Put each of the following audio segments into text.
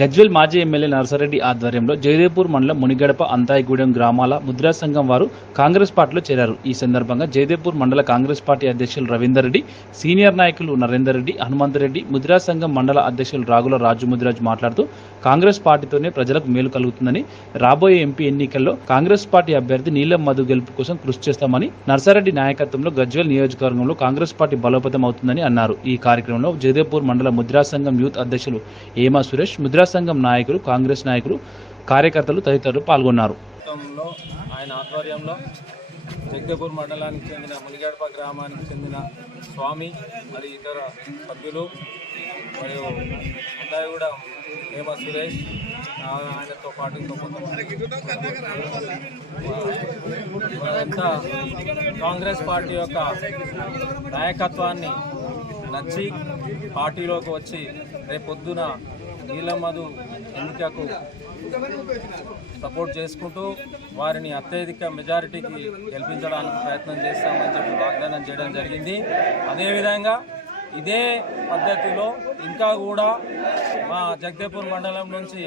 గజ్వెల్ మాజీ ఎమ్మెల్యే నరసరెడ్డి ఆధ్వర్యంలో జయదేపూర్ మండలం మునిగడప అంతాయిగూడెం గ్రామాల ముద్రా సంఘం వారు కాంగ్రెస్ పార్టీలో చేరారు. ఈ సందర్భంగా జయదేపూర్ మండల కాంగ్రెస్ పార్టీ అధ్యక్షులు రవీందర్ రెడ్డి సీనియర్ నాయకులు నరేందర్ రెడ్డి హనుమంతరెడ్డి ముద్రా సంఘం మండల అధ్యక్షులు రాగుల రాజు ముదిరాజు మాట్లాడుతూ కాంగ్రెస్ పార్టీతోనే ప్రజలకు మేలు కలుగుతుందని రాబోయే ఎంపీ ఎన్నికల్లో కాంగ్రెస్ పార్టీ అభ్యర్థి నీలం మధు గెలుపు కోసం కృషి చేస్తామని నర్సారెడ్డి నాయకత్వంలో గజ్వెల్ నియోజకవర్గంలో కాంగ్రెస్ పార్టీ బలోపేతం అవుతుందని అన్నారు. ఈ కార్యక్రమంలో జయదేపూర్ మండల ముద్రా సంఘం యూత్ అధ్యక్షులు ఏమా సురేష్ ముద్రా సంఘం నాయకులు కాంగ్రెస్ నాయకులు కార్యకర్తలు తదితరులు పాల్గొన్నారు. ఆయన ఆధ్వర్యంలో జగ్గపూర్ మండలానికి చెందిన మునిగడప గ్రామానికి చెందిన స్వామి మరి ఇతర సభ్యులు మరియు అందరూ కూడా హేమ సురేష్ ఆయనతో పాటు ఇంకో వారంతా కాంగ్రెస్ పార్టీ యొక్క నాయకత్వాన్ని నచ్చి పార్టీలోకి వచ్చి రేపొద్దున నీలమధు ఎన్నికకు సపోర్ట్ చేసుకుంటూ వారిని అత్యధిక మెజారిటీకి గెలిపించడానికి ప్రయత్నం చేస్తామని చెప్పి వాగ్దానం చేయడం జరిగింది. అదేవిధంగా ఇదే పద్ధతిలో ఇంకా కూడా మా జగదేపూర్ మండలం నుంచి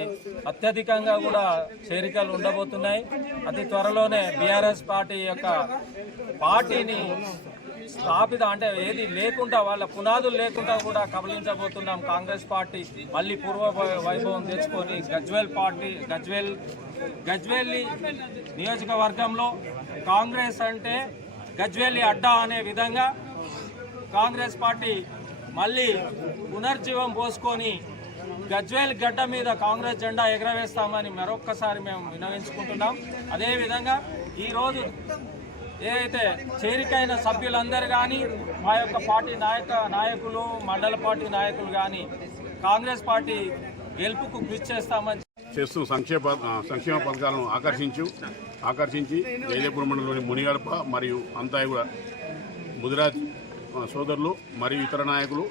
అత్యధికంగా కూడా చేరికలు ఉండబోతున్నాయి. అతి త్వరలోనే బీఆర్ఎస్ పార్టీ యొక్క పార్టీని స్థాపిత అంటే ఏది లేకుండా వాళ్ళ పునాదులు లేకుండా కూడా కబలించబోతున్నాం కాంగ్రెస్ పార్టీ. మళ్ళీ పూర్వ వైభవం తెచ్చుకొని గజ్వేల్ పార్టీ గజ్వేల్ గజ్వేల్లి నియోజకవర్గంలో కాంగ్రెస్ అంటే గజ్వేల్లి అడ్డా అనే విధంగా కాంగ్రెస్ పార్టీ మళ్ళీ పునర్జీవం పోసుకొని గజ్వేల్ గడ్డ మీద కాంగ్రెస్ జెండా ఎగరవేస్తామని మరొక్కసారి మేము వినవించుకుంటున్నాం. అదేవిధంగా ఈరోజు ఏదైతే చేరికైన సభ్యులందరూ కానీ మా యొక్క పార్టీ నాయక నాయకులు మండల పార్టీ నాయకులు కానీ కాంగ్రెస్ పార్టీ గెలుపుకు కృషి చేస్తామని చేస్తూ సంక్షేమ సంక్షేమ పథకాలను ఆకర్షించు ఆకర్షించి జయదేపురం మండలంలోని మునిగడప మరియు అంతాయిగూడ ముదిరాజ్ సోదరులు మరియు ఇతర నాయకులు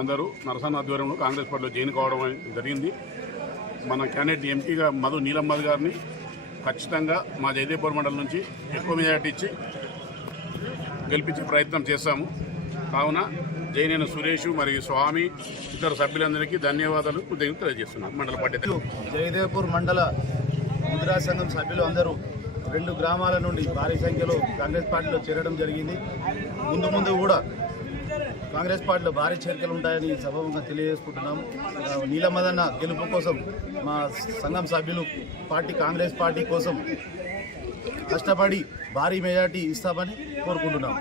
అందరూ నరసన్న ఆధ్వర్యంలో కాంగ్రెస్ పార్టీలో జైన్ కావడం జరిగింది. మన క్యాండిడేట్ ఎంపీగా మధు నీలం మధు గారిని ఖచ్చితంగా మా జయదేపురం మండలం నుంచి ఎక్కువ మెజార్టీ ఇచ్చి గెలిపించే ప్రయత్నం చేస్తాము కావున జైనేన సురేష్ మరియు స్వామి ఇతర సభ్యులందరికీ ధన్యవాదాలు కృతజ్ఞతలు తెలియజేస్తున్నాను మండల పార్టీ అధ్యక్షుడు. జయదేవ్పూర్ మండల ముద్రా సంఘం సభ్యులు అందరూ రెండు గ్రామాల నుండి భారీ సంఖ్యలో కాంగ్రెస్ పార్టీలో చేరడం జరిగింది. ముందు ముందు కూడా కాంగ్రెస్ పార్టీలో భారీ చేరికలు ఉంటాయని సభవంగా తెలియజేసుకుంటున్నాము నీలమదన్న గెలుపు కోసం మా సంఘం సభ్యులు పార్టీ కాంగ్రెస్ పార్టీ కోసం కష్టపడి భారీ మెజార్టీ ఇస్తామని కోరుకుంటున్నాము